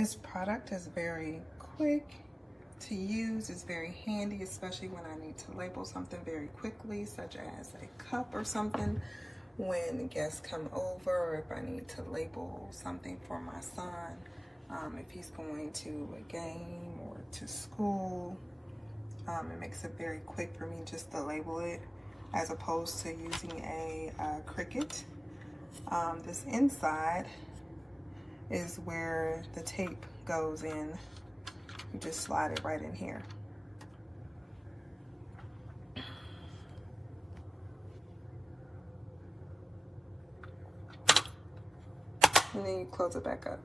This product is very quick to use. It's very handy, especially when I need to label something very quickly, such as a cup or something when guests come over, or if I need to label something for my son, if he's going to a game or to school. It makes it very quick for me just to label it as opposed to using a Cricut. This inside is where the tape goes in. You just slide it right in here. And then you close it back up.